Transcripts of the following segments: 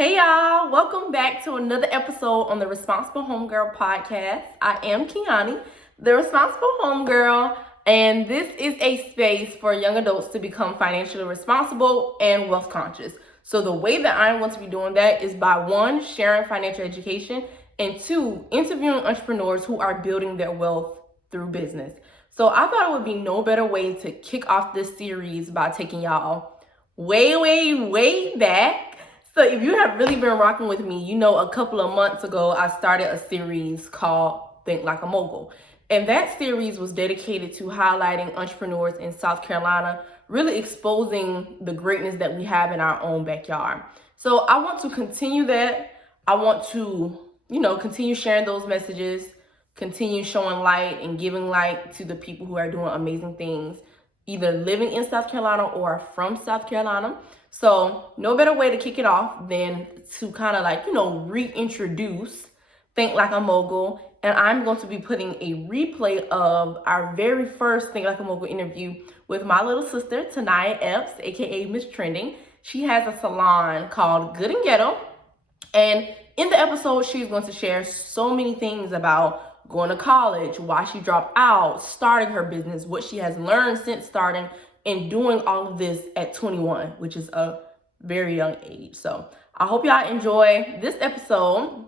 Hey y'all, welcome back to another episode on the Responsible Homegirl Podcast. I am Kionnie, the Responsible Homegirl, and this is a space for young adults to become financially responsible and wealth conscious. So the way that I'm going to be doing that is by one, sharing financial education, and two, interviewing entrepreneurs who are building their wealth through business. So I thought it would be no better way to kick off this series by taking y'all way back. So if you have really been rocking with me, you know a couple of months ago, I started a series called Think Like a Mogul. And that series was dedicated to highlighting entrepreneurs in South Carolina, really exposing the greatness that we have in our own backyard. So I want to continue that. I want to, continue sharing those messages, continue showing light and giving light to the people who are doing amazing things, either living in South Carolina or from South Carolina. So no better way to kick it off than to kind of reintroduce Think Like a Mogul. And I'm going to be putting a replay of our very first Think Like a Mogul interview with my little sister, Nya Epps, aka Mz.Trending. She has a salon called Good and Ghetto. And in the episode, she's going to share so many things about going to college, why she dropped out, starting her business, what she has learned since starting, and doing all of this at 21, which is a very young age. So I hope y'all enjoy this episode.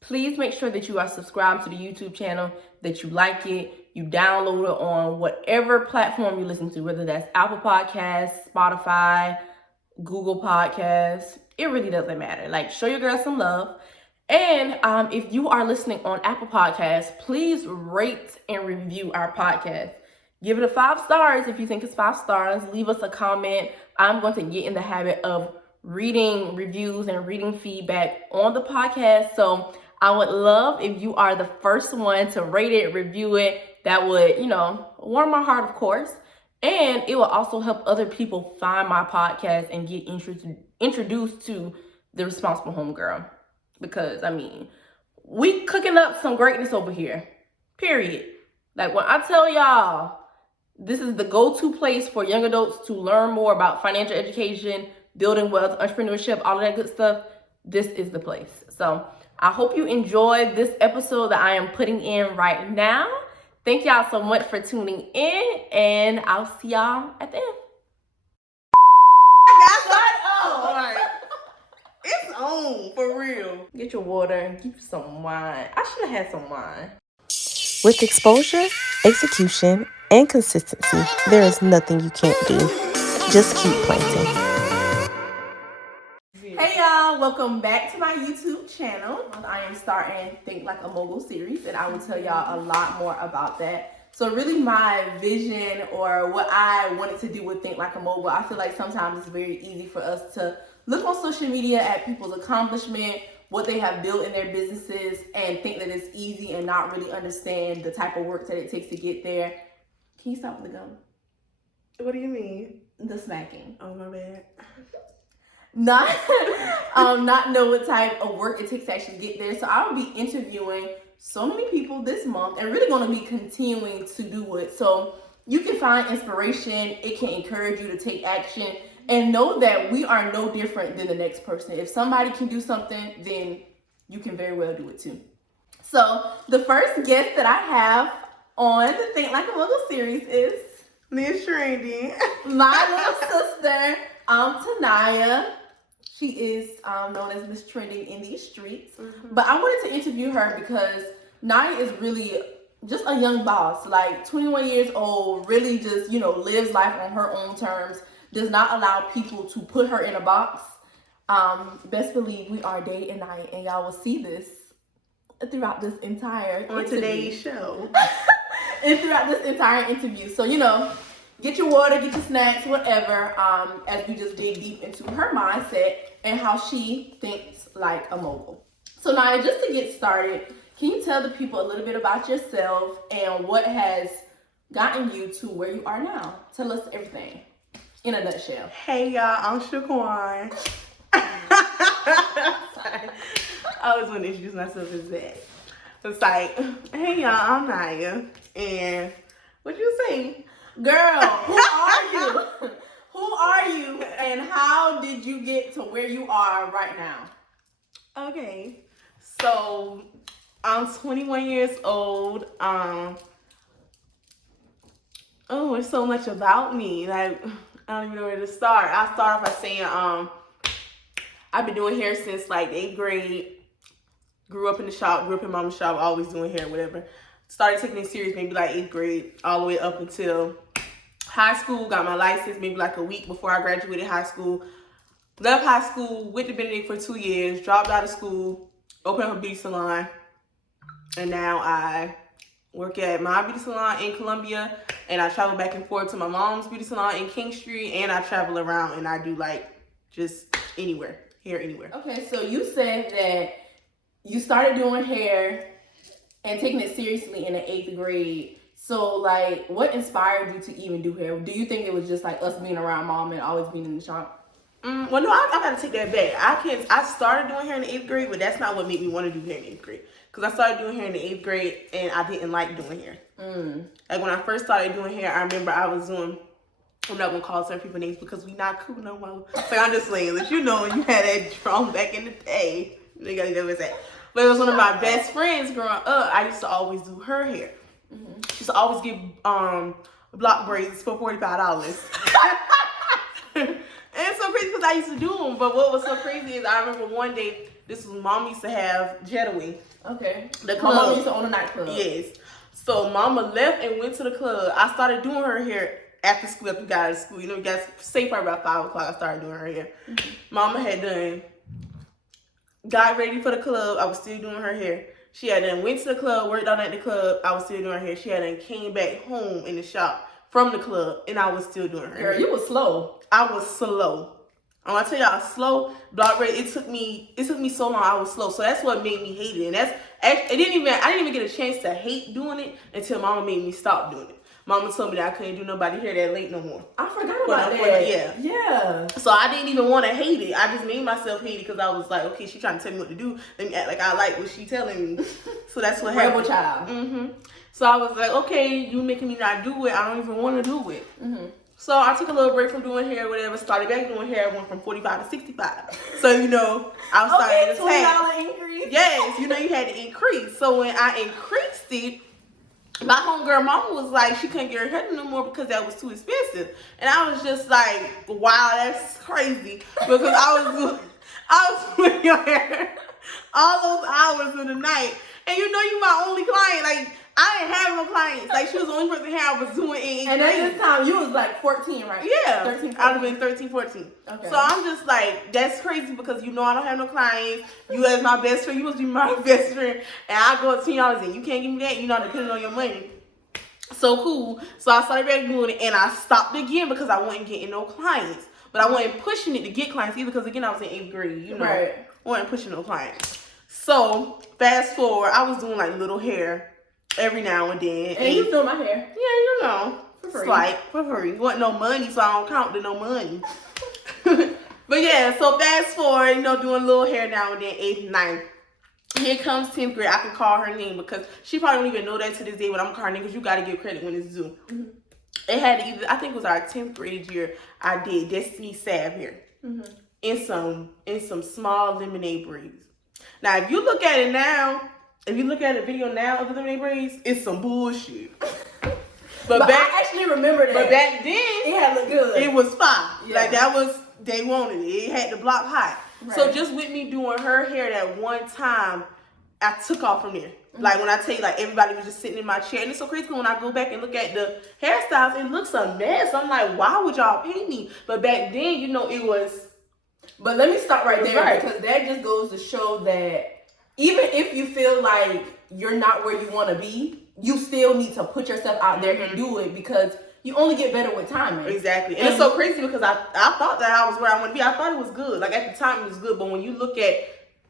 Please make sure that you are subscribed to the YouTube channel, that you like it, you download it on whatever platform you listen to, whether that's Apple Podcasts, Spotify, Google Podcasts. It really doesn't matter. Show your girl some love. And if you are listening on Apple Podcasts, please rate and review our podcast. Give it a 5 stars if you think it's 5 stars. Leave us a comment. I'm going to get in the habit of reading reviews and reading feedback on the podcast. So I would love if you are the first one to rate it, review it. That would, warm my heart, of course. And it will also help other people find my podcast and get introduced to the Responsible Homegirl. Because, we cooking up some greatness over here. Period. When I tell y'all, this is the go-to place for young adults to learn more about financial education, building wealth, entrepreneurship, all of that good stuff. This is the place. So I hope you enjoyed this episode that I am putting in right now. Thank y'all so much for tuning in, and I'll see y'all at the end. It's on, for real. Get your water, get you some wine. I should have had some wine. With exposure, execution, and consistency, there is nothing you can't do. Just keep planting. Hey y'all, welcome back to my YouTube channel. I am starting Think Like a Mogul series, and I will tell y'all a lot more about that. So really my vision, or what I wanted to do with Think Like a Mogul, I feel like sometimes it's very easy for us to look on social media at people's accomplishment, what they have built in their businesses, and think that it's easy and not really understand the type of work that it takes to get there. Can you stop with the gum? What do you mean? The smacking. Oh, my bad. Not know what type of work it takes to actually get there. So I will be interviewing so many people this month and really going to be continuing to do it. So you can find inspiration. It can encourage you to take action and know that we are no different than the next person. If somebody can do something, then you can very well do it too. So the first guest that I have on the Think Like a Mogul series is Mz.Trending. my little sister, Nya. She is known as Mz.Trending in these streets. Mm-hmm. But I wanted to interview her because Nya is really just a young boss, 21 years old, really just, lives life on her own terms, does not allow people to put her in a box. Best believe we are day and night, and y'all will see this throughout this entire on interview. Today's show. And throughout this entire interview. So, get your water, get your snacks, whatever, as we just dig deep into her mindset and how she thinks like a mogul. So Nya, just to get started, can you tell the people a little bit about yourself and what has gotten you to where you are now? Tell us everything in a nutshell. Hey y'all, I'm Shaquan. I always want to introduce myself as that. It's hey y'all, I'm Nya. And what you say? Girl, who are you? Who are you and how did you get to where you are right now? Okay, so I'm 21 years old. Oh, it's so much about me. Like, I don't even know where to start. I'll start off by saying, I've been doing hair since like 8th grade. Grew up in the shop, grew up in mama's shop, always doing hair, whatever. Started taking it serious maybe like 8th grade, all the way up until high school. Got my license maybe like a week before I graduated high school. Left high school, went to Benedict for 2 years, dropped out of school, opened up a beauty salon, and now I work at my beauty salon in Columbia, and I travel back and forth to my mom's beauty salon in King Street, and I travel around and I do like just anywhere, hair anywhere. Okay, so you said that you started doing hair and taking it seriously in the 8th grade. So like, what inspired you to even do hair? Do you think it was just like us being around mom and always being in the shop? Well, no, I gotta take that back. I started doing hair in the 8th grade, but that's not what made me want to do hair in the 8th grade. Because I started doing hair in the 8th grade and I didn't like doing hair. Like when I first started doing hair, I remember I was doing, I'm not gonna call certain people names because we not cool no more. So I'm just saying that you know when you had that drum back in the day, you gotta know what's that. But it was one of my best friends growing up. I used to always do her hair. She used to always get block braids for $45. And it's so crazy because I used to do them. But what was so crazy is I remember one day, this was mom used to have Jetaway. Okay. The My club. mom used to own a nightclub. Yes. So mama left and went to the club. I started doing her hair after school, after we got out of school. You know, we got say probably about 5 o'clock. I started doing her hair. Mama had done, got ready for the club. I was still doing her hair. She had done went to the club, worked out at the club. I was still doing her hair. She had done came back home in the shop from the club, and I was still doing her hair. Girl, you was slow. I was slow. I'm gonna tell y'all, slow block braid. It took me so long. I was slow, so that's what made me hate it. And I didn't even get a chance to hate doing it until mama made me stop doing it. Mama told me that I couldn't do nobody hair that late no more. I forgot about that. Yeah. So I didn't even want to hate it. I just made myself hate it because I was like, okay, she trying to tell me what to do. Let me act like I like what she telling me. So that's what happened. Rebel child. So I was like, okay, you making me not do it. I don't even want to do it. So I took a little break from doing hair, whatever. Started back doing hair. Went from 45 to 65. So you know, I was starting to $20 increase. Yes, you know you had to increase. So when I increased it, my homegirl mama was like, she couldn't get her hair no more because that was too expensive. And I was just like, wow, that's crazy. Because I was doing your hair all those hours of the night. And you know you my only client. Like, I didn't have no clients. Like, she was the only person here I was doing it. And at this time, you was like 14, right? Yeah. 13, 14. I would have been 13, 14. Okay. So I'm just like, that's crazy because you know I don't have no clients. You as my best friend, you must be my best friend. And I go $10 and you can't give me that. You're not depending on your money. So cool. So I started back doing it and I stopped again because I wasn't getting no clients. But I wasn't pushing it to get clients either because again, I was in 8th grade, you know. Right. I wasn't pushing no clients. So fast forward, I was doing like little hair every now and then. And you feel my hair. Yeah, you know. For free. It's like, for free. You want no money, so I don't count to no money. But yeah, so fast forward, you know, doing little hair now and then, 8th, 9th. Here comes 10th grade. I can call her name because she probably don't even know that to this day when I'm calling her name because you got to give credit when it's due. It had either, I think it was our 10th grade year, I did Destiny Salve hair in some small lemonade braids. Now, if you look at it now, if you look at a video now of the lemonade braids, it's some bullshit. But I actually remember that. But back then, it had looked good. It was fine. Yeah. Like that was, they wanted it. It had the block hot. Right. So just with me doing her hair that one time, I took off from there. Like when I tell you, like everybody was just sitting in my chair. And it's so crazy when I go back and look at the hairstyles, it looks a mess. I'm like, why would y'all pay me? But back then, you know, it was. But let me stop right there Right. because that just goes to show that even if you feel like you're not where you want to be, you still need to put yourself out there and do it because you only get better with time. Man. Exactly. And it's so crazy because I thought that I was where I want to be. I thought it was good. Like at the time it was good. But when you look at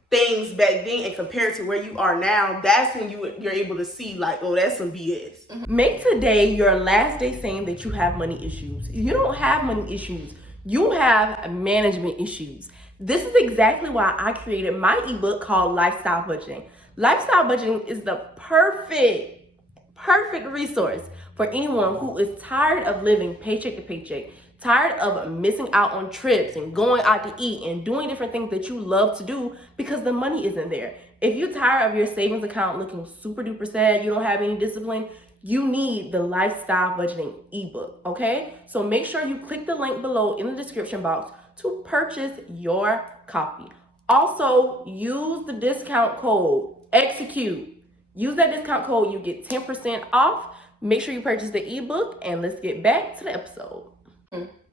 things back then and compare it to where you are now, that's when you're able to see like, oh, that's some BS. Make today your last day saying that you have money issues. You don't have money issues. You have management issues. This is exactly why I created my ebook called Lifestyle Budgeting. Lifestyle Budgeting is the perfect resource for anyone who is tired of living paycheck to paycheck, tired of missing out on trips and going out to eat and doing different things that you love to do because the money isn't there. If you're tired of your savings account looking super duper sad, you don't have any discipline, you need the lifestyle budgeting ebook, okay? So make sure you click the link below in the description box to purchase your copy. Also, use the discount code EXECUTE. Use that discount code, you get 10% off. Make sure you purchase the ebook, and let's get back to the episode.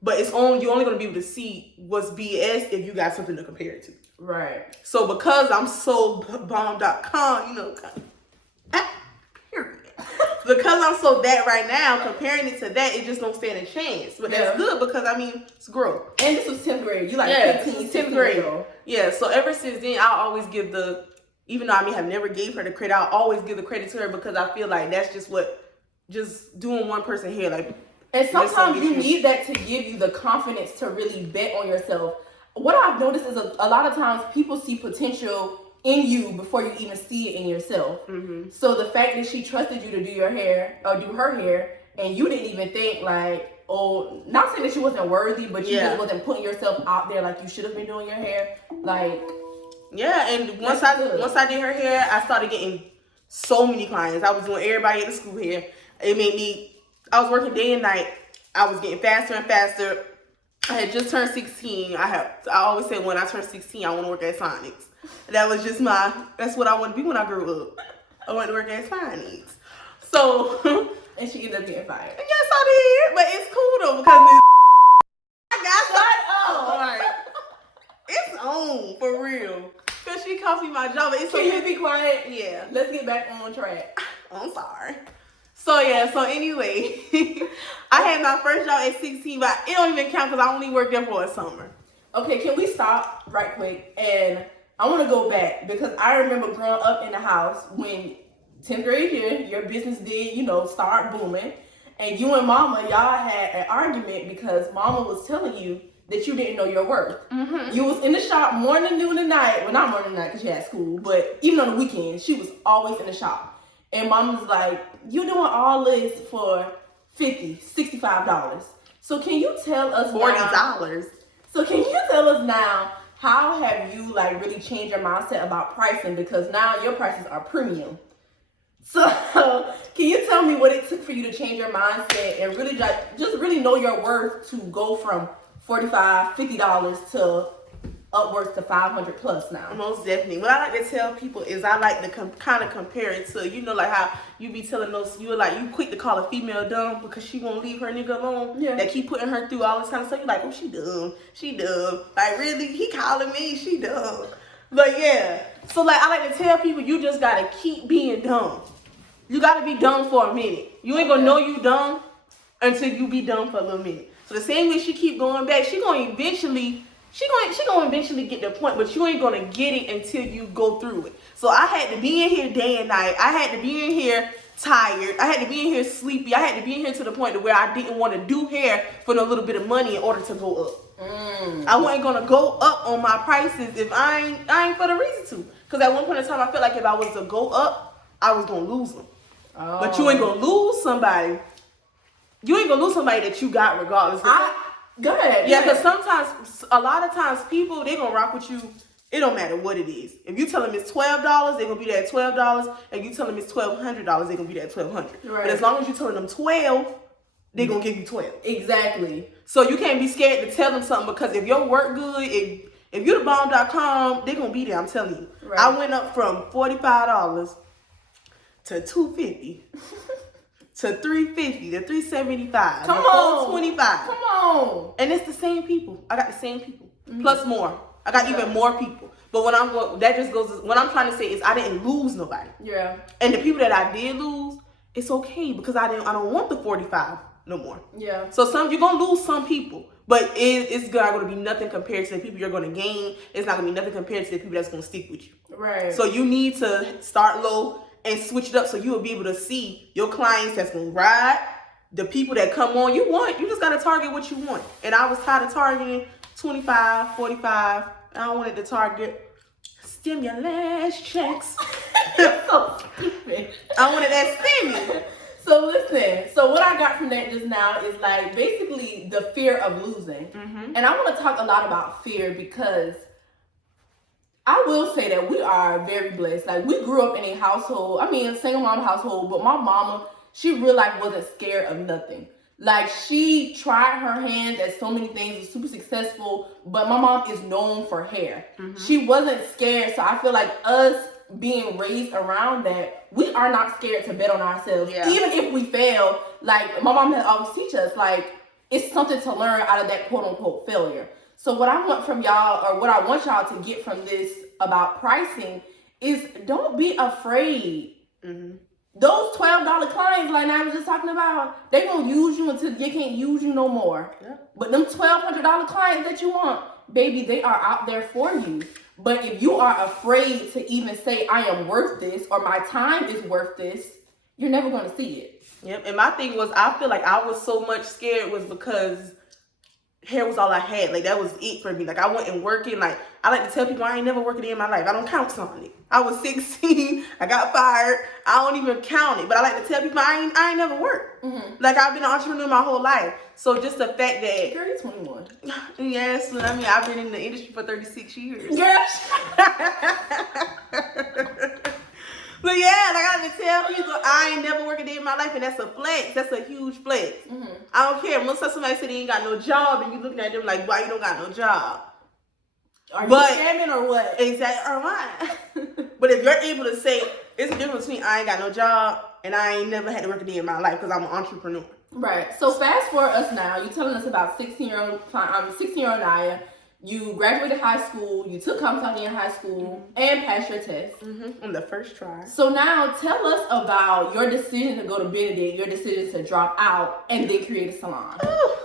But it's only you're only gonna be able to see what's BS if you got something to compare it to. Right. So because I'm so bomb.com, period. Because I'm so that right now, comparing it to that, it just don't stand a chance. But that's good because it's growth. And this was 10th grade. You 15, 10th grade. Yeah. So ever since then, I always give even though have never gave her the credit, I'll always give the credit to her because I feel like that's just doing one person here, and sometimes you need that to give you the confidence to really bet on yourself. What I've noticed is a lot of times people see potential in you before you even see it in yourself. Mm-hmm. So the fact that she trusted you to do your hair or do her hair, and you didn't even think not saying that she wasn't worthy, but you just wasn't putting yourself out there like you should have been doing your hair. And once I did her hair, I started getting so many clients. I was doing everybody at the school hair. It made me. I was working day and night. I was getting faster and faster. I had just turned 16. I always said when I turn 16, I want to work at Sonics. That was just that's what I want to be when I grew up. I want to work at Sonics. So, and she ended up getting fired. Yes, I did. But it's cool though because I got Shut up. Right. It's on for real. Because she cost me my job. Can you be quiet? Yeah. Let's get back on track. I'm sorry. So anyway, I had my first job at 16, but it don't even count because I only worked there for a summer. Okay, can we stop right quick? And I want to go back because I remember growing up in the house when 10th grade year, your business did, start booming. And you and mama, y'all had an argument because mama was telling you that you didn't know your worth. Mm-hmm. You was in the shop morning, noon, and night. Well, not morning and night because she had school, but even on the weekends, she was always in the shop. And mom was like, you doing all this for $50, $65. So can you tell us $40. So can you tell us now, how have you really changed your mindset about pricing? Because now your prices are premium. So can you tell me what it took for you to change your mindset and really just really know your worth to go from $45, $50 to upwards to 500 plus now? Most definitely. What I like to tell people is I like to kind of compare it to, how you be telling those, you quick to call a female dumb because she won't leave her nigga alone. Yeah. That keep putting her through all this kind of stuff. You're like, oh, she dumb. She dumb. Really? He calling me? She dumb. But yeah. So I like to tell people you just got to keep being dumb. You got to be dumb for a minute. You ain't going to know you dumb until you be dumb for a little minute. So the same way she keep going back, she going to eventually get the point, but you ain't gonna get it until you go through it. So I had to be in here day and night. I had to be in here tired. I had to be in here sleepy. I had to be in here to the point to where I didn't want to do hair for no little bit of money in order to go up. I wasn't gonna go up on my prices if I ain't for the reason to. Because at one point in time, I felt like if I was to go up, I was gonna lose them. Oh. But you ain't gonna lose somebody. You ain't gonna lose somebody that you got regardless. Go ahead. Yeah, because a lot of times people, they gonna rock with you. It don't matter what it is. If you tell them it's $12, they gonna be there at $12. And you tell them it's $1,200, they gonna be there at $1,200. Right. But as long as you telling them 12, they gonna give you 12. Exactly. So you can't be scared to tell them something because if your work good, if you're the bomb.com, they gonna be there. I'm telling you. Right. I went up from $45 to $250. To $350, to $375, Come to on, $425. Come on. And it's the same people. I got the same people. Plus more. I got even more people. But what I'm trying to say is I didn't lose nobody. Yeah. And the people that I did lose, it's okay because I don't want the 45 no more. Yeah. So you're gonna lose some people. But it's not gonna be nothing compared to the people you're gonna gain. It's not gonna be nothing compared to the people that's gonna stick with you. Right. So you need to start low and switch it up so you will be able to see your clients that's gonna ride, the people that come on. You just gotta target what you want. And I was tired of targeting 25, 45. I wanted to target stimulus checks. You're so stupid. I wanted that stimmy. So listen, so what I got from that just now is like basically the fear of losing. Mm-hmm. And I want to talk a lot about fear because I will say that we are very blessed. Like, we grew up in a household, a single mom household, but my mama, she really like wasn't scared of nothing. Like, she tried her hands at so many things, was super successful, but my mom is known for hair. Mm-hmm. She wasn't scared, so I feel like us being raised around that, we are not scared to bet on ourselves. Yeah. Even if we fail, like, my mom has always teach us, like, it's something to learn out of that quote-unquote failure. So what I want from y'all, or what I want y'all to get from this about pricing, is don't be afraid. Mm-hmm. Those $12 clients, like I was just talking about, they gonna use you until they can't use you no more. Yeah. But them $1,200 clients that you want, baby, they are out there for you. But if you are afraid to even say, I am worth this, or my time is worth this, you're never gonna see it. Yep. And my thing was, I feel like I was so much scared was because hair was all I had. Like, that was it for me. Like, I wasn't working. Like, I like to tell people I ain't never worked a day in my life. I don't count on it. I was 16. I got fired. I don't even count it. But I like to tell people I ain't never worked. Mm-hmm. Like, I've been an entrepreneur my whole life. So just the fact that... Girl, you're 21. Yes. I've been in the industry for 36 years. Yes. But yeah, like, I have to tell people I ain't never worked a day in my life, and that's a flex. That's a huge flex. Mm-hmm. I don't care. Most of somebody say they ain't got no job, and you looking at them like, why you don't got no job? Are you scamming or what? Exactly. Or what? But if you're able to say, it's a difference between I ain't got no job and I ain't never had to work a day in my life because I'm an entrepreneur. Right. So fast forward us now. You're telling us about 16-year-old Nya. You graduated high school. You took compounding in high school and passed your test. Mm-hmm. On the first try. So now tell us about your decision to go to Benedict, your decision to drop out and then create a salon. Ooh.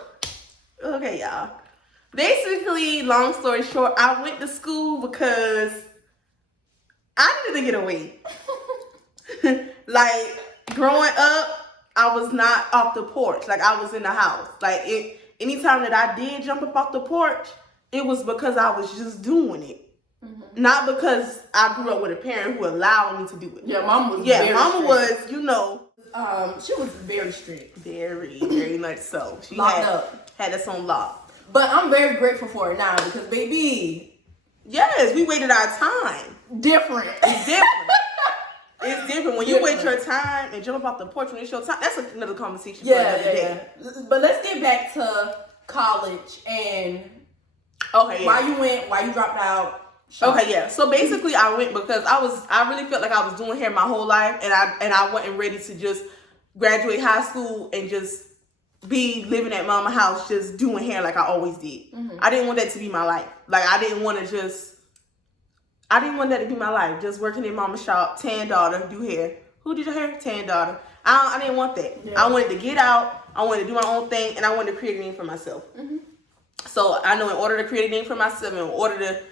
Okay, y'all. Basically, long story short, I went to school because I needed to get away. Like, growing up, I was not off the porch. Like, I was in the house. Like, anytime that I did jump up off the porch, it was because I was just doing it. Mm-hmm. Not because I grew up with a parent who allowed me to do it. Yeah, mama was very strict. was, you know. She was very strict. Very, very much so. She had us on lock. But I'm very grateful for it now because, baby. Yes, we waited our time. Different. It's different. It's different. When you wait your time and jump up off the porch when it's your time, that's another conversation for another day. But let's get back to college and why you dropped out. Okay, yeah. So basically I went because I really felt like I was doing hair my whole life and I wasn't ready to just graduate high school and just be living at mama's house just doing hair like I always did. Mm-hmm. I didn't want that to be my life. Like, I didn't want that to be my life. Just working in mama's shop, tan daughter, do hair. Who did your hair? Tan daughter. I didn't want that. Yeah. I wanted to get out. I wanted to do my own thing, and I wanted to create a name for myself. Mm-hmm. So I know in order to create a name for myself, in order to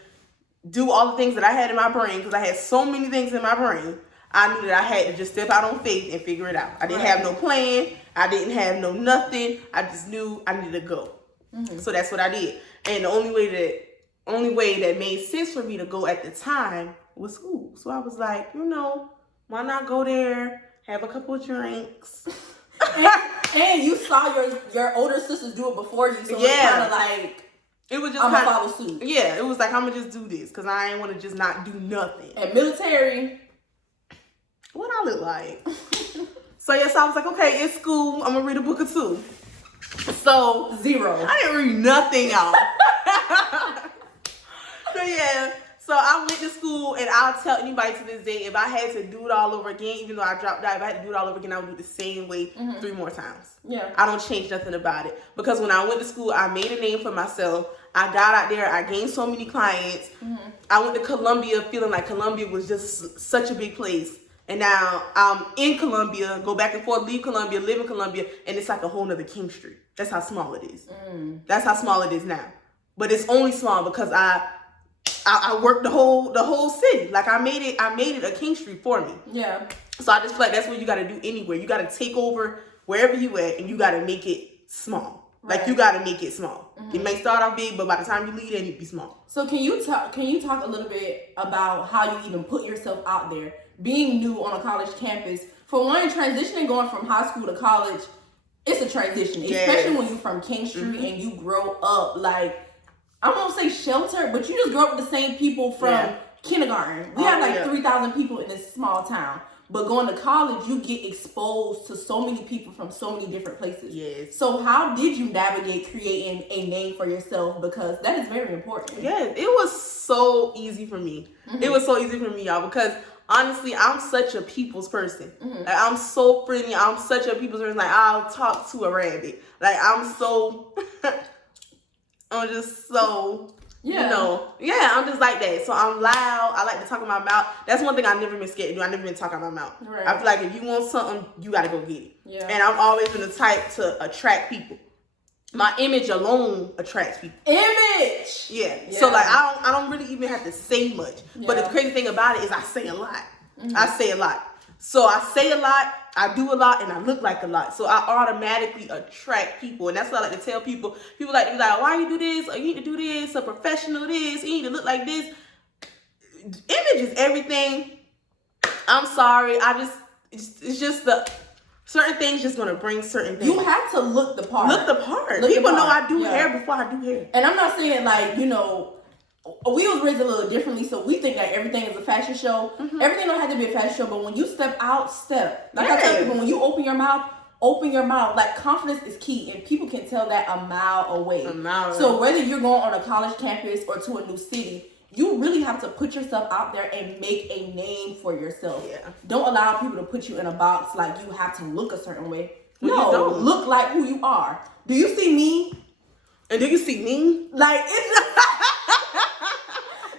do all the things that I had in my brain, because I had so many things in my brain, I knew that I had to just step out on faith and figure it out. I didn't have no plan. I didn't have no nothing. I just knew I needed to go. Mm-hmm. So that's what I did. And the only way that made sense for me to go at the time was school. So I was like, why not go there, have a couple of drinks. and you saw your older sisters do it before you, so it's kind of like, it was just I'm gonna follow suit. Yeah, it was like, I'm gonna just do this because I ain't want to just not do nothing. And military, what I look like. So yes, I was like, okay, it's school. I'm gonna read a book or two. So 0. I didn't read nothing, y'all. So yeah, so I went to school, and I'll tell anybody to this day, if I had to do it all over again, even though I dropped out, if I had to do it all over again, I would do it the same way 3 more times. Yeah, I don't change nothing about it, because when I went to school, I made a name for myself. I got out there, I gained so many clients. Mm-hmm. I went to Columbia feeling like Columbia was just such a big place. And now I'm in Columbia, go back and forth, leave Columbia, live in Columbia, and it's like a whole nother King Street. That's how small it is. That's how small it is now. But it's only small because I worked the whole city. Like, I made it a King Street for me. Yeah. So I just feel like that's what you got to do anywhere. You got to take over wherever you at, and you got to make it small. Right. Like, you got to make it small. Mm-hmm. It may start off big, but by the time you leave, it need to be small. So can you talk a little bit about how you even put yourself out there? Being new on a college campus, for one, transitioning going from high school to college, it's a transition, especially when you're from King Street and you grow up like, I won't say sheltered, but you just grow up with the same people from kindergarten. We have like 3,000 people in this small town. But going to college, you get exposed to so many people from so many different places. Yes. So how did you navigate creating a name for yourself? Because that is very important. Yeah, it was so easy for me. It was so easy for me, y'all, because honestly, I'm such a people's person. Like, I'm so friendly. I'm such a people's person. Like, I'll talk to a rabbit. Like, I'm so... I'm just so... You know, I'm just like that. So I'm loud. I like to talk in my mouth. That's one thing I've never been scared to do. I've never been talking in my mouth. Right. I feel like if you want something, you got to go get it. Yeah. And I've always been the type to attract people. My image alone attracts people. Image! Yeah. So like I don't really even have to say much. Yeah. But the crazy thing about it is I say a lot. I say a lot. So I say a lot, I do a lot, and I look like a lot. So I automatically attract people. And that's what I like to tell people. People like to be like, why you do this? Or you need to do this, a professional this, you need to look like this. Image is everything. I'm sorry. It's just the certain things just gonna bring certain things. You have to look the part. Look the part. People know I do hair before I do hair. And I'm not saying like, you know, we was raised a little differently, so we think that everything is a fashion show. Everything don't have to be a fashion show, but when you step out, step. Like I tell people, when you open your mouth. Like, confidence is key, and people can tell that a mile away. So whether you're going on a college campus or to a new city, you really have to put yourself out there and make a name for yourself. Yeah. Don't allow people to put you in a box like you have to look a certain way. No, look like who you are. Do you see me? And do you see me? Like, it's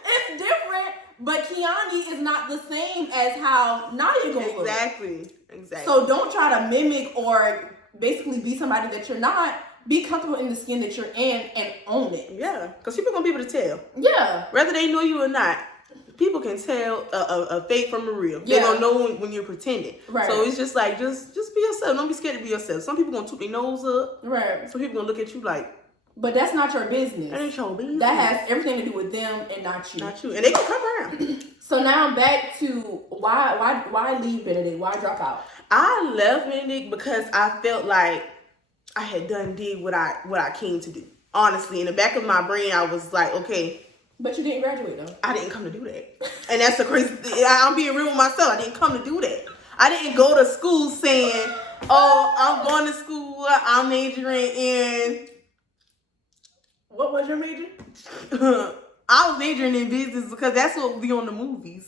it's different, but Kionnie is not the same as how Nya goes. Exactly. So don't try to mimic or basically be somebody that you're not. Be comfortable in the skin that you're in and own it. Yeah, because people gonna be able to tell. Yeah. Whether they know you or not, people can tell a fake from a real. Yeah. They gonna know when you're pretending. Right. So it's just like, just be yourself. Don't be scared to be yourself. Some people gonna toot their nose up. Right. Some people gonna look at you like. But that's not your business. That ain't your business. That has everything to do with them and not you. Not you. And they gonna come around. So now back to why leave Benedict? Why drop out? I left Benedict because I felt like I had did what I came to do. Honestly, in the back of my brain, I was like, okay. But you didn't graduate though. I didn't come to do that. And that's the crazy thing. I'm being real with myself. I didn't come to do that. I didn't go to school saying, oh, I'm going to school. I'm majoring in... What was your major? I was majoring in business because that's what we on the movies.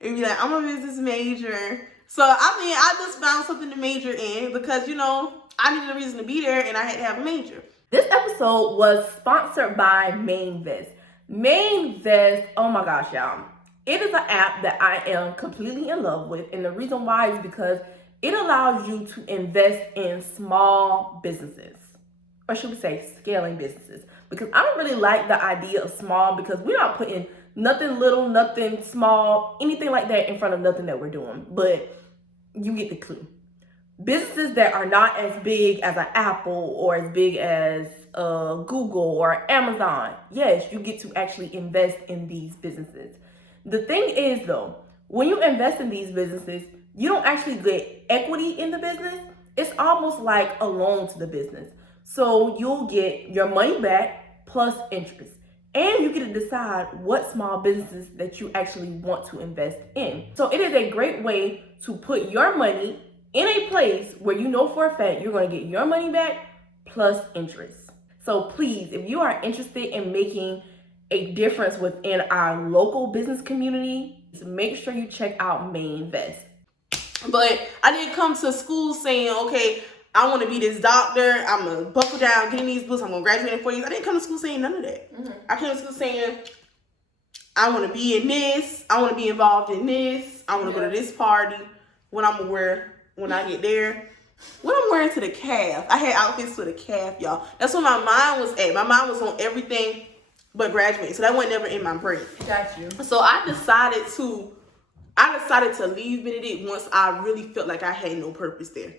It'd be like, I'm a business major. So, I mean, I just found something to major in because, you know, I needed a reason to be there and I had to have a major. This episode was sponsored by Mainvest. Mainvest, oh my gosh, y'all. It is an app that I am completely in love with. And the reason why is because it allows you to invest in small businesses. Or should we say scaling businesses? Because I don't really like the idea of small because we're not putting nothing little, nothing small, anything like that in front of nothing that we're doing. But you get the clue. Businesses that are not as big as an Apple or as big as Google or Amazon. Yes, you get to actually invest in these businesses. The thing is though, when you invest in these businesses, you don't actually get equity in the business. It's almost like a loan to the business. So you'll get your money back plus interest. And you get to decide what small businesses that you actually want to invest in. So it is a great way to put your money in a place where you know for a fact you're going to get your money back plus interest. So please, if you are interested in making a difference within our local business community, make sure you check out Mainvest. But I didn't come to school saying, okay, I want to be this doctor. I'm going to buckle down, getting these books. I'm going to graduate in 4 years. I didn't come to school saying none of that. I came to school saying, I want to be in this. I want to be involved in this. I want to go to this party. What I'm going to wear when I get there. What I'm wearing to the calf. I had outfits to the calf, y'all. That's where my mind was at. My mind was on everything but graduating. So that wasn't never in my brain. Got you. So I decided to leave Benedict once I really felt like I had no purpose there.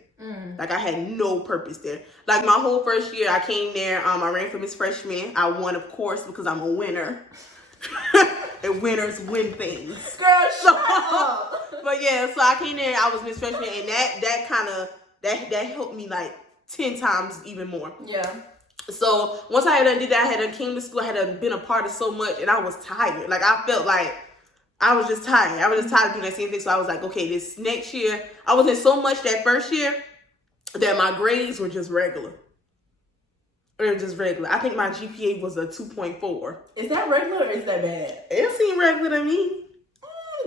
Like I had no purpose there. Like my whole first year I came there, I ran for Miss Freshman. I won, of course, because I'm a winner. And winners win things. Girl, shut up. But yeah, so I came there, I was Miss Freshman, and that helped me like 10 times even more. Yeah. So once I had done did that, I had done came to school, I had done been a part of so much, and I was tired. Like I felt like I was just tired. I was just tired of doing that same thing. So I was like, okay, this next year, I was in so much that first year that my grades were just regular. Or just regular. I think my GPA was a 2.4. Is that regular or is that bad? It seemed regular to me.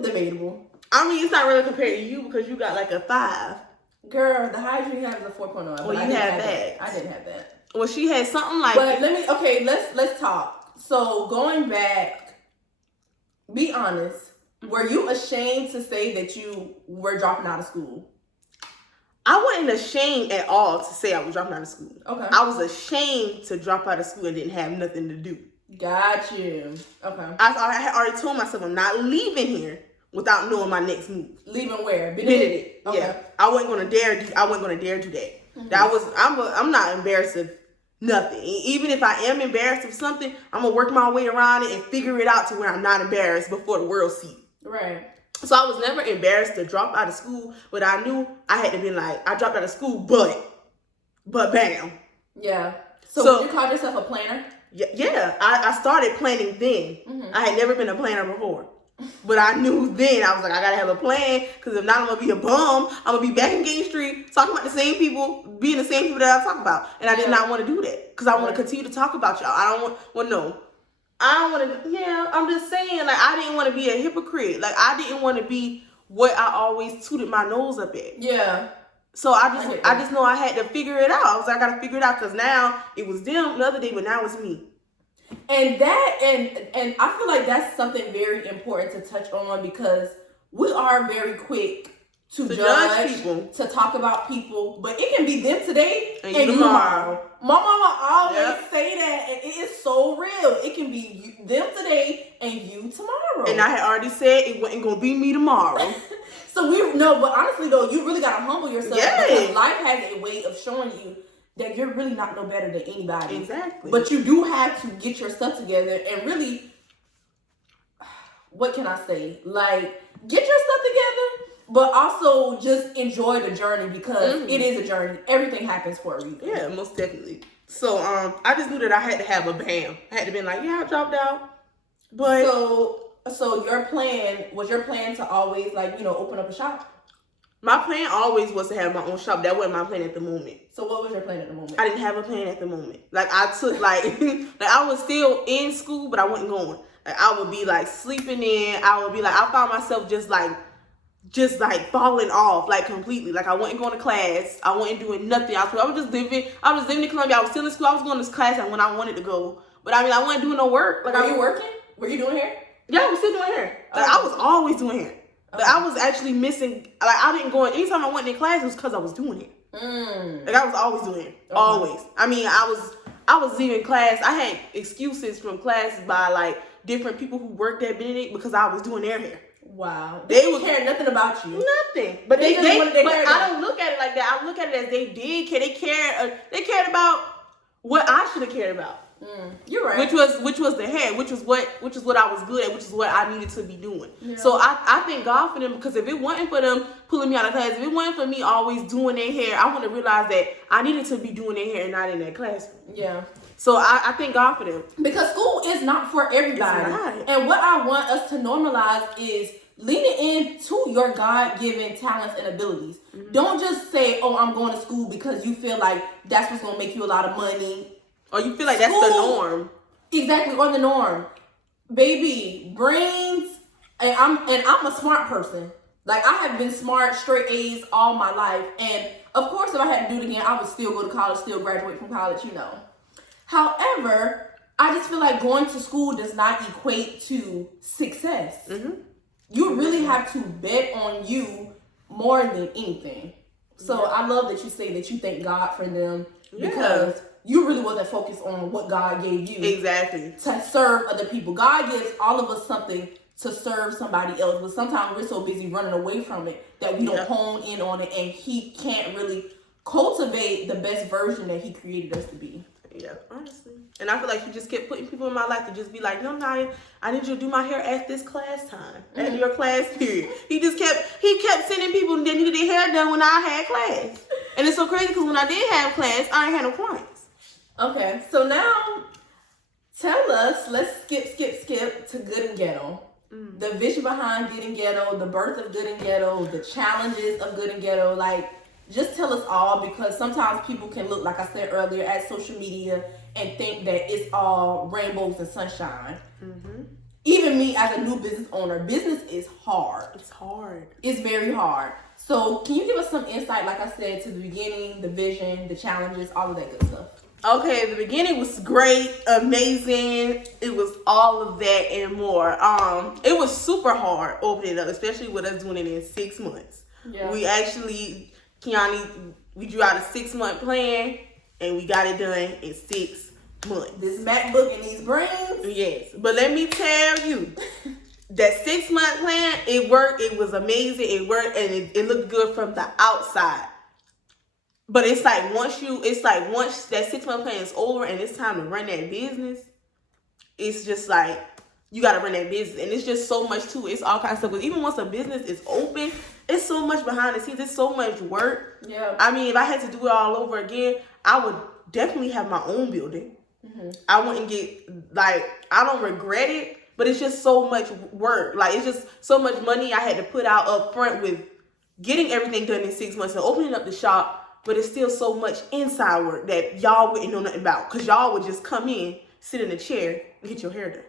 Debatable. I mean, it's not really compared to you because you got like a 5. Girl, the highest you have is a 4.0. Well, you had that. I didn't have that. Well, she had something like. But let's talk. So going back, be honest. Were you ashamed to say that you were dropping out of school? I wasn't ashamed at all to say I was dropping out of school. Okay. I was ashamed to drop out of school and didn't have nothing to do. Got you. Okay. I had already told myself I'm not leaving here without knowing my next move. Leaving where? Benedict. Okay. Yeah. I wasn't gonna dare do that. Mm-hmm. I'm not embarrassed of nothing. Even if I am embarrassed of something, I'm gonna work my way around it and figure it out to where I'm not embarrassed before the world sees it. Right. So I was never embarrassed to drop out of school, but I knew I had to be like, I dropped out of school, but bam. Yeah. So you called yourself a planner? Yeah. I started planning then. Mm-hmm. I had never been a planner before. But I knew then, I was like, I gotta have a plan, because if not, I'm gonna be a bum. I'm gonna be back in Gate Street talking about the same people, being the same people that I talk about. And I did not want to do that, because I want to continue to talk about y'all. I don't want to, I'm just saying, like, I didn't want to be a hypocrite. Like, I didn't want to be what I always tooted my nose up at. Yeah. So I just know I had to figure it out. I was like, I got to figure it out, because now it was them the other day, but now it's me. And and I feel like that's something very important to touch on, because we are very quick to judge people, to talk about people, but it can be them today and you tomorrow. My mama always say that, and it is so real. It can be them today and you tomorrow. And I had already said it wasn't gonna be me tomorrow. But honestly though, you really gotta humble yourself, because life has a way of showing you that you're really not no better than anybody. Exactly. But you do have to get your stuff together and really, what can I say? Like, get your stuff together, but also just enjoy the journey, because it is a journey. Everything happens for a reason. Yeah, most definitely. So I just knew that I had to have a bam. I had to be like, I dropped out. But so your plan to always, like, open up a shop? My plan always was to have my own shop. That wasn't my plan at the moment. So what was your plan at the moment? I didn't have a plan at the moment. Like, I took, like, I was still in school, but I wasn't going. Like, I would be, like, sleeping in. I would be, like, I found myself just falling off, like, completely. Like, I wasn't going to class. I wasn't doing nothing. I was just living in Columbia. I was still in school. I was going to class when I wanted to go. But, I wasn't doing no work. Like, Were you working? Were you doing hair? Yeah, I was still doing hair. Like, I was always doing hair. But I was actually missing, like, I didn't go, anytime I went in class, it was because I was doing it. Like, I was always doing it. Okay. Always. I was leaving class. I had excuses from classes by, like, different people who worked at Benedict because I was doing their hair. Wow. They didn't care nothing about you. Nothing. But but I don't look at it like that. I look at it as they did care. They cared about what I should have cared about. You're right. Which was the hair, which was what I was good at, which is what I needed to be doing. Yeah. So I thank God for them, because if it wasn't for them pulling me out of class, if it wasn't for me always doing their hair, I want to realize that I needed to be doing their hair and not in that classroom. Yeah. So I thank God for them. Because school is not for everybody. It's not. And what I want us to normalize is leaning into your God-given talents and abilities. Mm-hmm. Don't just say, I'm going to school because you feel like that's what's going to make you a lot of money. Or you feel like that's the norm. Exactly, or the norm. Baby, brains, and I'm a smart person. Like, I have been smart, straight A's all my life. And of course, if I had to do it again, I would still go to college, still graduate from college, However, I just feel like going to school does not equate to success. Mm-hmm. You really have to bet on you more than anything. So I love that you say that you thank God for them, because you really wasn't focused on what God gave you. Exactly. To serve other people. God gives all of us something to serve somebody else, but sometimes we're so busy running away from it that we don't hone in on it, and He can't really cultivate the best version that He created us to be. Yeah, honestly. And I feel like he just kept putting people in my life to just be like, no, Nya, I need you to do my hair at this class time, at your class period. He kept sending people that needed their hair done when I had class. And it's so crazy because when I did have class, I ain't had no clients. Okay, so now tell us, let's skip to Good and Ghetto. The vision behind Good and Ghetto, the birth of Good and Ghetto, the challenges of Good and Ghetto. Like, just tell us all, because sometimes people can look, like I said earlier, at social media and think that it's all rainbows and sunshine. Even me as a new business owner, business is hard. It's hard. It's very hard. So can you give us some insight, like I said, to the beginning, the vision, the challenges, all of that good stuff? Okay, the beginning was great, amazing. It was all of that and more. It was super hard opening up, especially with us doing it in 6 months. Yeah. We actually, Kionnie, we drew out a 6-month plan and we got it done in 6 months. This MacBook and these brains. Yes, but let me tell you, that 6-month plan, it worked. It was amazing. It worked, and it looked good from the outside. But it's like once that 6-month plan is over and it's time to run that business, it's just like you got to run that business, and it's just so much to it. It's all kinds of stuff. But even once a business is open, it's so much behind the scenes. It's so much work. Yeah. I mean, if I had to do it all over again, I would definitely have my own building. I wouldn't I don't regret it, but it's just so much work. Like, it's just so much money I had to put out up front with getting everything done in 6 months and opening up the shop. But it's still so much inside work that y'all wouldn't know nothing about, because y'all would just come in, sit in a chair, and get your hair done.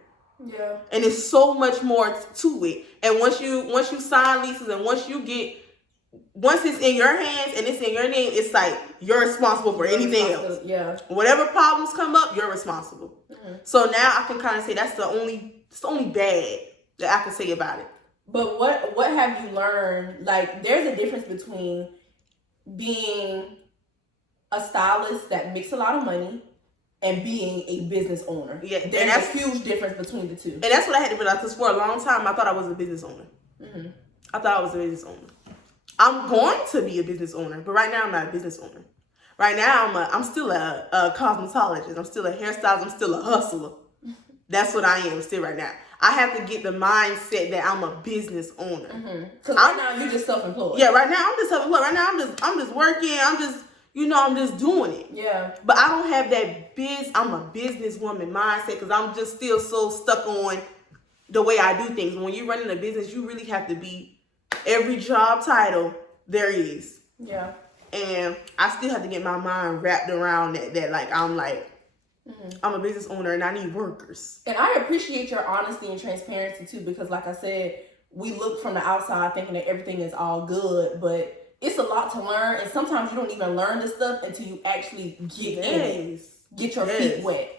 Yeah. And it's so much more to it. And once you sign leases and once it's in your hands and it's in your name, it's like you're responsible for anything else. Yeah. Whatever problems come up, you're responsible. So now I can kind of say it's the only bad that I can say about it. But what have you learned? Like, there's a difference between being a stylist that makes a lot of money and being a business owner. Yeah, there's a huge difference between the two. And that's what I had to realize, because for a long time I thought I was a business owner. I thought I was a business owner. I'm going to be a business owner, but right now I'm not a business owner. Right now I'm still a cosmetologist. I'm still a hairstylist. I'm still a hustler. That's what I am still right now. I have to get the mindset that I'm a business owner. Because right now you're just self-employed. Yeah, right now I'm just self-employed. Right now I'm just working. I'm just doing it. Yeah. But I don't have that I'm a businesswoman mindset, because I'm just still so stuck on the way I do things. When you're running a business, you really have to be every job title there is. Yeah. And I still have to get my mind wrapped around that I'm a business owner and I need workers. And I appreciate your honesty and transparency too, because like I said, we look from the outside thinking that everything is all good, but it's a lot to learn, and sometimes you don't even learn this stuff until you actually get in it. Get your feet wet.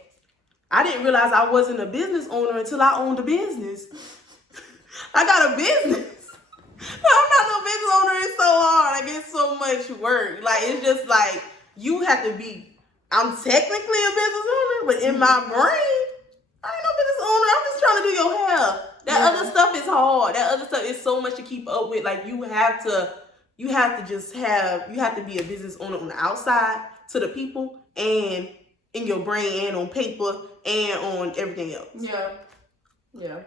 I didn't realize I wasn't a business owner until I owned a business. I got a business. I'm not no business owner. It's so hard. I get so much work. Like, it's just like, you have to be, I'm technically a business owner, but in my brain, I ain't no business owner. I'm just trying to do your hair. That other stuff is hard. That other stuff is so much to keep up with. Like, you have to be a business owner on the outside to the people, and in your brain, and on paper, and on everything else. Yeah.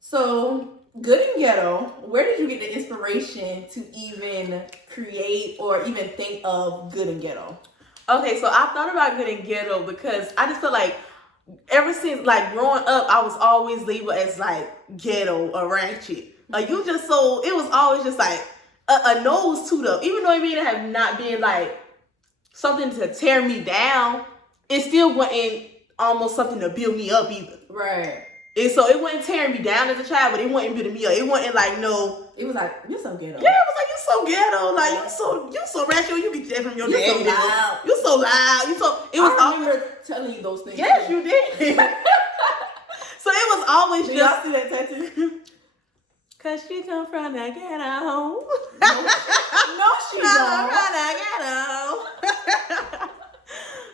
So, Good and Ghetto, where did you get the inspiration to even create or even think of Good and Ghetto? Okay, so I thought about Good and Ghetto because I just felt like ever since like growing up, I was always labeled as like ghetto or ratchet. Like, it was always just like a nose to them. Even though it may have not been like something to tear me down, it still wasn't almost something to build me up either. Right. And so it wasn't tearing me down as a child, but it wasn't building me up. It wasn't like no. It was like, you're so ghetto. Yeah, it was like, you're so ghetto. Like, you so ratchet. You get that from your daddy. So loud. You're so loud. It was I remember telling you those things. Yes, you did. So it was always Did just. y'all see that tattoo? Cause she come from the ghetto. No, she don't.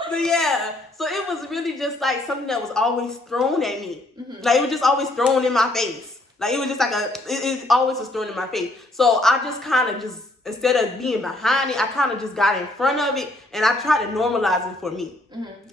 But yeah, so it was really just like something that was always thrown at me. Like, it was just always thrown in my face. Like, it was just like it always was thrown in my face. So I just kind of just instead of being behind it, I kind of just got in front of it and I tried to normalize it for me.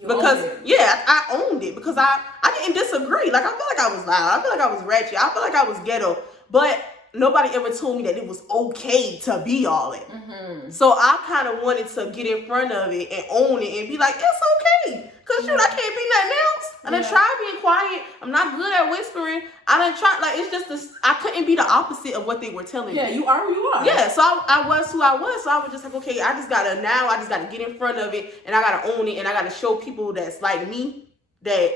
Because I owned it because I didn't disagree. Like I feel like I was loud. I feel like I was ratchet. I feel like I was ghetto. But nobody ever told me that it was okay to be all that. So I kind of wanted to get in front of it and own it and be like, it's okay. Because shoot, I can't be nothing else. I done tried being quiet. I'm not good at whispering. I done tried, like, it's just this, I couldn't be the opposite of what they were telling me. Yeah, you are who you are. Yeah, so I was who I was. So I was just like, okay, I just got to get in front of it and I got to own it and I got to show people that's like me that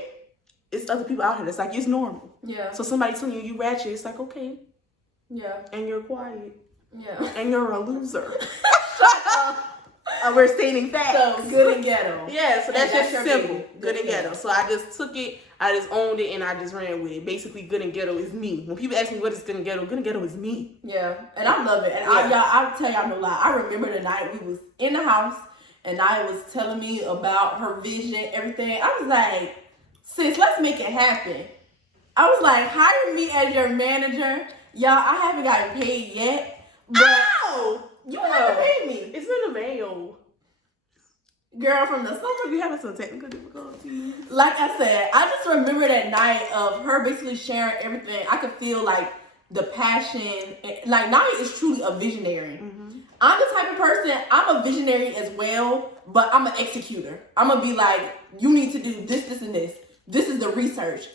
it's other people out here that's like, it's normal. Yeah. So somebody telling you ratchet, it's like, okay. Yeah. And you're quiet. Yeah. And you're a loser. We're stating facts. So good and ghetto. Yeah, so that's just simple. Baby. Good and ghetto. So I just took it, I just owned it, and I just ran with it. Basically, good and ghetto is me. When people ask me what is good and ghetto is me. Yeah, and I love it. And I'll tell y'all no lie. I remember the night we was in the house, and Nya was telling me about her vision, everything. I was like, sis, let's make it happen. I was like, hire me as your manager. Y'all, I haven't gotten paid yet. But you haven't paid me. It's been a mail. Girl, from the summer. We having some technical difficulties. Like I said, I just remember that night of her basically sharing everything. I could feel like the passion. Like Nya is truly a visionary. I'm the type of person, I'm a visionary as well, but I'm an executor. I'm going to be like, you need to do this, this, and this. This is the research.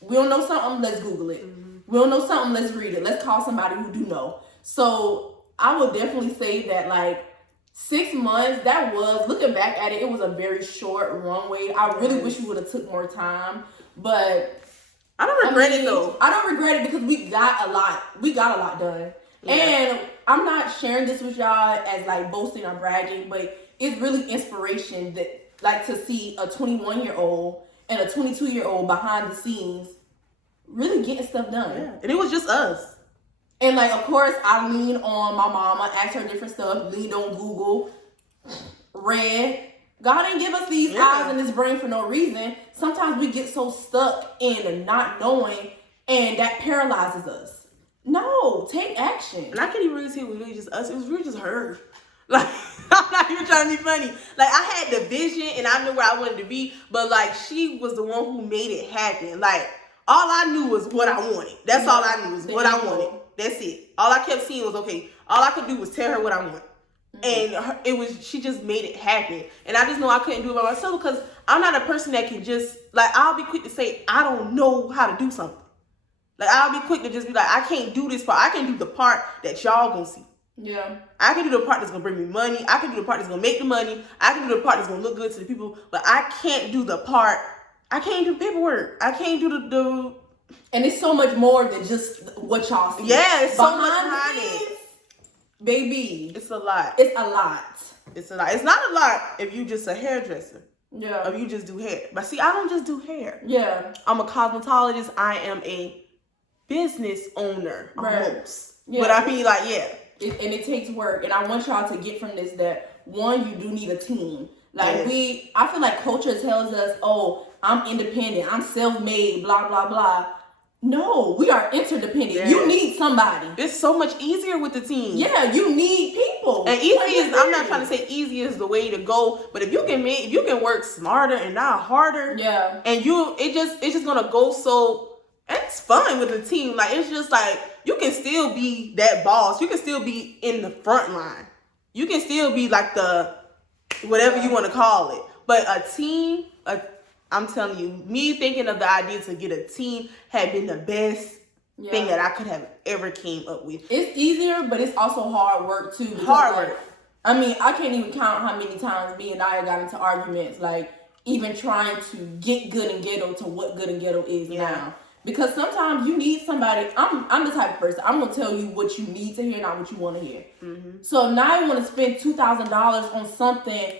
We don't know something, let's Google it. We don't know something, let's read it. Let's call somebody who do know. So I would definitely say that like 6 months, that was, looking back at it, it was a very short runway. I really wish we would have took more time, but I don't regret it though. I don't regret it because we got a lot done. Yeah. And I'm not sharing this with y'all as like boasting or bragging, but it's really inspiration that like to see a 21-year-old and a 22-year-old behind the scenes really getting stuff done. Yeah. And it was just us. And like, of course, I lean on my mama, asked her different stuff, leaned on Google, read. God didn't give us these eyes and this brain for no reason. Sometimes we get so stuck in not knowing, and that paralyzes us. No, take action. And I can't even really say it was really just us. It was really just her. Like, I'm not even trying to be funny. Like, I had the vision and I knew where I wanted to be, but like, she was the one who made it happen. Like, all I knew was what I wanted. That's all I knew was what I wanted. That's it. All I kept seeing was, okay, all I could do was tell her what I want. And she just made it happen. And I just know I couldn't do it by myself because I'm not a person that can just, like, I'll be quick to say, I don't know how to do something. Like, I'll be quick to just be like, I can't do this part. I can do the part that y'all gonna see. Yeah. I can do the part that's gonna bring me money. I can do the part that's gonna make the money. I can do the part that's gonna look good to the people. But I can't do the part, I can't do paperwork. I can't do the And it's so much more than just what y'all see. Yeah, it's so much behind it. Baby. It's a lot. It's a lot. It's a lot. It's not a lot if you just a hairdresser. Yeah. If you just do hair. But see, I don't just do hair. Yeah. I'm a cosmetologist. I am a business owner. Almost. Yeah. But I mean, like, yeah. And it takes work. And I want y'all to get from this that, one, you do need a team. Like, I feel like culture tells us, oh, I'm independent, I'm self-made, blah, blah, blah. No, we are interdependent. Yes. You need somebody. It's so much easier with the team. Yeah, you need people. And easy is, I'm not trying to say easy is the way to go, but if you can work smarter and not harder, and it's just gonna go so, and it's fun with the team. Like, it's just like, you can still be that boss. You can still be in the front line. You can still be like the, whatever you want to call it. But a team, I'm telling you, me thinking of the idea to get a team had been the best thing that I could have ever came up with. It's easier, but it's also hard work too. Hard work. I mean, I can't even count how many times me and Nya got into arguments, like even trying to get good and ghetto to what good and ghetto is now. Because sometimes you need somebody. I'm the type of person, I'm gonna tell you what you need to hear, not what you want to hear. So now I want to spend $2,000 on something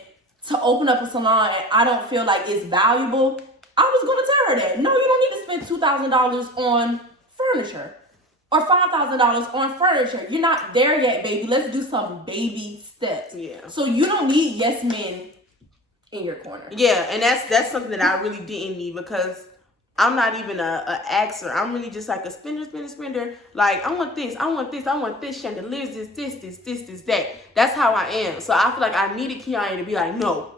to open up a salon and I don't feel like it's valuable. I was gonna tell her that. No, you don't need to spend $2,000 on furniture or $5,000 on furniture. You're not there yet, baby. Let's do some baby steps. Yeah. So you don't need yes men in your corner. Yeah, and that's something that I really didn't need because I'm not even a axer. I'm really just like a spender. Like, I want this, chandeliers, this, that. That's how I am. So I feel like I needed Kionnie to be like, no.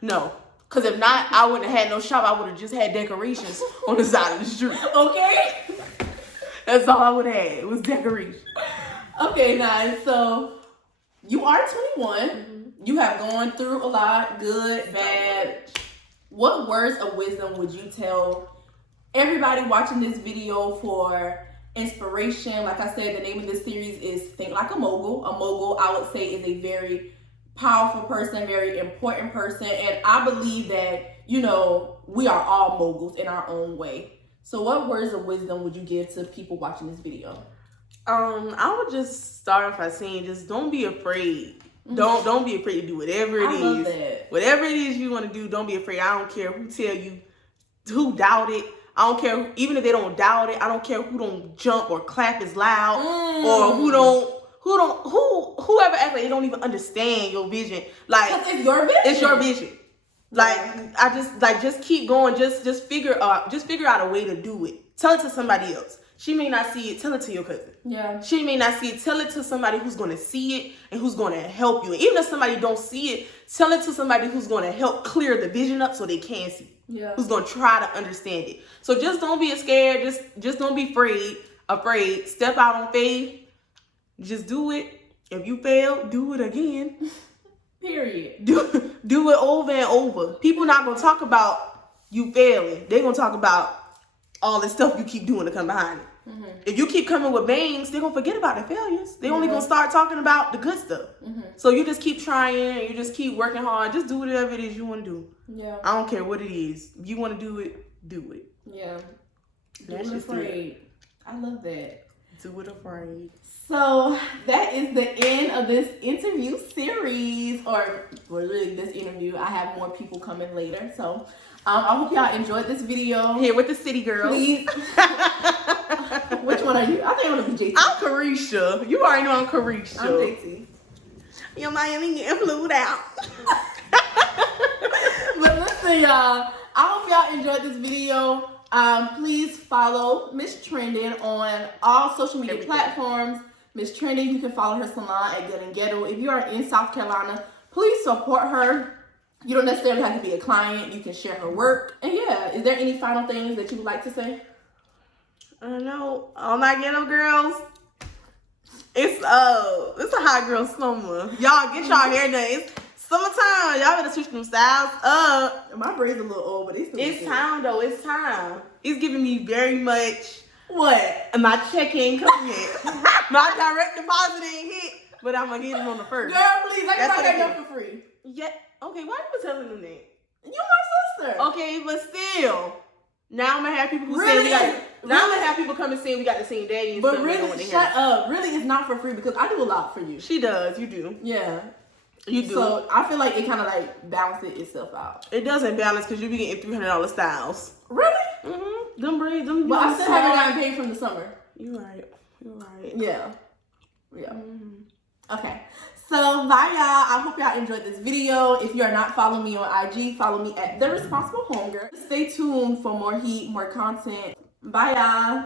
Because if not, I wouldn't have had no shop. I would have just had decorations on the side of the street. Okay? That's all I would have had. It was decoration. Okay, nice. So you are 21. Mm-hmm. You have gone through a lot, good, bad. What words of wisdom would you tell everybody watching this video for inspiration? Like I said, the name of this series is Think Like a Mogul. A mogul, I would say, is a very powerful person, very important person. And I believe that, you know, we are all moguls in our own way. So what words of wisdom would you give to people watching this video? I would just start off by saying, just don't be afraid. Mm-hmm. Don't be afraid to do whatever it is. Love that. Whatever it is you want to do, don't be afraid. I don't care who tell you, who doubt it. I don't care, even if they don't doubt it. I don't care who don't jump or clap as loud, or whoever acts like they don't even understand your vision. Like, it's your vision. It's your vision. Like, I just keep going. Just figure out a way to do it. Tell it to somebody else. She may not see it. Tell it to your cousin. Yeah. She may not see it. Tell it to somebody who's going to see it and who's going to help you. And even if somebody don't see it, tell it to somebody who's going to help clear the vision up so they can see. Yeah. Who's going to try to understand it. So just don't be scared. Just don't be afraid. Step out on faith. Just do it. If you fail, do it again. Period. Do it over and over. People not going to talk about you failing. They're going to talk about all the stuff you keep doing to come behind it. Mm-hmm. If you keep coming with bangs, they're going to forget about the failures. They only going to start talking about the good stuff. Mm-hmm. So you just keep trying. You just keep working hard. Just do whatever it is you want to do. Yeah. I don't care what it is. If you want to do it, do it. Yeah. Do it afraid. I love that. Do it afraid. So that is the end of this interview series, or really this interview. I have more people coming later. So I hope y'all enjoyed this video. Here with the city girls. Please. Which one are you? I think I want to be JT. I'm Carisha. You already know I'm Carisha. I'm JT. You're Miami getting flued out. But listen, y'all. I hope y'all enjoyed this video. Please follow Mz.Trending on all social media platforms. Mz.Trending, you can follow her salon at Good and Ghetto. If you are in South Carolina, please support her. You don't necessarily have to be a client. You can share her work. And yeah, is there any final things that you would like to say? I don't know. All my ghetto girls. It's a hot girl summer. Y'all get y'all hair done. It's summertime. Y'all better switch them styles up. My braids a little old, but they still It's time though. It's time. It's giving me very much. What? My check ain't coming yet. My direct deposit ain't hit. But I'm gonna get it on the first. Girl, please, I can buy that girl for free. Yeah. Okay, why you telling them that? You my sister. Okay, but still. Now I'm gonna have people who say we got. Now I'm gonna have people come and say we got the same daddy. And but really, shut up. Really, it's not for free because I do a lot for you. She does. You do. Yeah. You do. So I feel like it kind of like balances itself out. It doesn't balance because you be getting $300 styles. Really? Mm-hmm. Them braids. Them. But I still haven't gotten paid from the summer. You're right. You're right. Yeah. Yeah. Mm-hmm. Okay. So bye y'all. I hope y'all enjoyed this video. If you are not following me on IG, follow me at The Responsible Homegirl. Stay tuned for more heat, more content. Bye y'all.